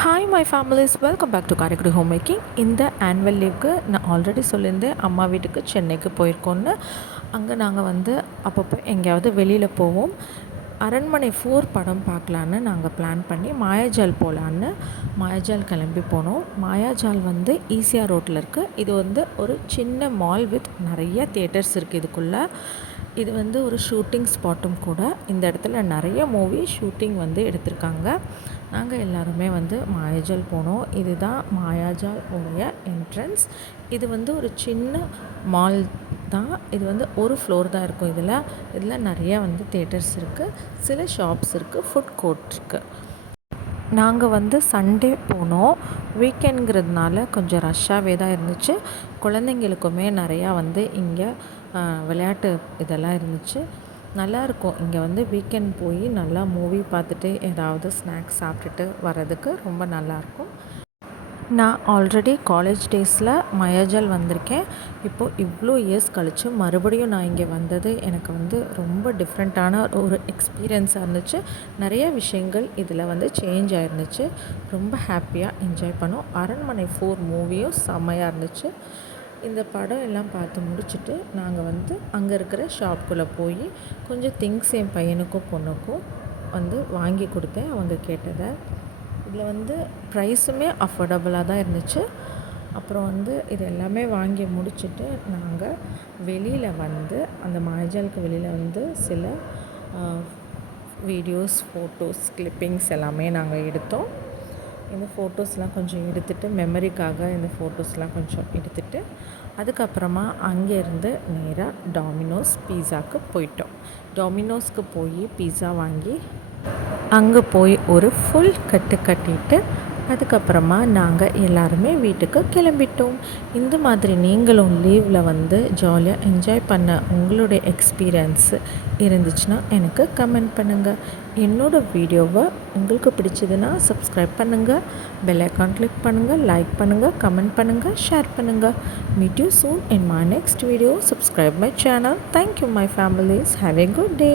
Hi my families welcome back to Karaikudi home making இந்த annual லீவுக்கு நான் already சொல்லியிருந்தேன் அம்மா வீட்டுக்கு சென்னைக்கு போயிருக்கோன்னு அங்கே நாங்கள் வந்து அப்பப்போ எங்கேயாவது வெளியில் போவோம். அரண்மனை ஃபோர் படம் பார்க்கலான்னு நாங்கள் பிளான் பண்ணி மாயாஜால் போகலான்னு மாயாஜால் கிளம்பி போனோம். மாயாஜால் வந்து ஈசிஆர் ரோட்டில் இருக்குது இது வந்து ஒரு சின்ன மால் வித் நிறைய தேட்டர்ஸ் இருக்குது இதுக்குள்ளே. இது வந்து ஒரு ஷூட்டிங் ஸ்பாட்டும் கூட. இந்த இடத்துல நிறைய மூவி ஷூட்டிங் வந்து எடுத்திருக்காங்க. நாங்கள் எல்லாருமே வந்து மாயாஜால் போனோம். இதுதான் மாயாஜால் உடைய என்ட்ரன்ஸ் இது வந்து ஒரு சின்ன மால் தான் இது வந்து ஒரு ஃப்ளோர் தான் இருக்கும் இதில். இதில் நிறையா வந்து தேட்டர்ஸ் இருக்குது சில ஷாப்ஸ் இருக்குது ஃபுட் கோர்ட் இருக்குது நாங்கள் வந்து சண்டே போனோம். வீக்கெண்ட்ங்கிறதுனால கொஞ்சம் ரஷ்ஷாகவே தான் இருந்துச்சு. குழந்தைங்களுக்குமே நிறையா வந்து இங்கே விளையாட்டு இதெல்லாம் இருந்துச்சு. நல்லாயிருக்கும். இங்கே வந்து வீக்கெண்ட் போய் நல்லா மூவி பார்த்துட்டு ஏதாவது ஸ்நாக்ஸ் சாப்பிட்டுட்டு வர்றதுக்கு ரொம்ப நல்லாயிருக்கும். நான் ஆல்ரெடி காலேஜ் டேஸில் மயாஜால் வந்திருக்கேன். இப்போது இவ்வளோ இயர்ஸ் கழித்து மறுபடியும் நான் இங்கே வந்தது எனக்கு வந்து ரொம்ப டிஃப்ரெண்ட்டான ஒரு எக்ஸ்பீரியன்ஸாக இருந்துச்சு. நிறைய விஷயங்கள் இதில் வந்து சேஞ்ச் ஆயிருந்துச்சு. ரொம்ப ஹாப்பியாக என்ஜாய் பண்ணோம். அரண்மனை ஃபோர் மூவியும் செம்மையாக இருந்துச்சு. இந்த படம் எல்லாம் பார்த்து முடிச்சுட்டு நாங்கள் வந்து அங்கே இருக்கிற ஷாப்புக்குள்ளே போய் கொஞ்சம் திங்ஸ் என் பையனுக்கும் பொண்ணுக்கும் வந்து வாங்கி கொடுத்தேன். அவங்க கேட்டதை இதில் வந்து ப்ரைஸுமே அஃபோர்டபுளாக தான் இருந்துச்சு. அப்புறம் வந்து இது எல்லாமே வாங்கி முடிச்சுட்டு நாங்கள் வெளியில் வந்து அந்த மாஜாலுக்கு வெளியில் வந்து சில வீடியோஸ் ஃபோட்டோஸ் கிளிப்பிங்ஸ் எல்லாமே நாங்கள் எடுத்தோம். இந்த ஃபோட்டோஸ்லாம் கொஞ்சம் எடுத்துகிட்டு மெமரிக்காக இந்த ஃபோட்டோஸ்லாம் கொஞ்சம் எடுத்துகிட்டு அதுக்கப்புறமா அங்கேருந்து நேராக டாமினோஸ் பீஸாவுக்கு போயிட்டோம். டாமினோஸ்க்கு போய் பீஸா வாங்கி அங்கே போய் ஒரு ஃபுல் கட்டு கட்டிட்டு அதுக்கப்புறமா நாங்கள் எல்லாருமே வீட்டுக்கு கிளம்பிட்டோம். இந்த மாதிரி நீங்களும் லீவில் வந்து ஜாலியாக என்ஜாய் பண்ண உங்களுடைய எக்ஸ்பீரியன்ஸு இருந்துச்சுன்னா எனக்கு கமெண்ட் பண்ணுங்கள் என்னோடய வீடியோவை உங்களுக்கு பிடிச்சதுன்னா சப்ஸ்கிரைப் பண்ணுங்கள் பெல் ஐக்கான் கிளிக் பண்ணுங்கள் லைக் பண்ணுங்கள் கமெண்ட் பண்ணுங்கள் ஷேர் பண்ணுங்கள் meet you soon in my next video subscribe my channel thank you my families have a good day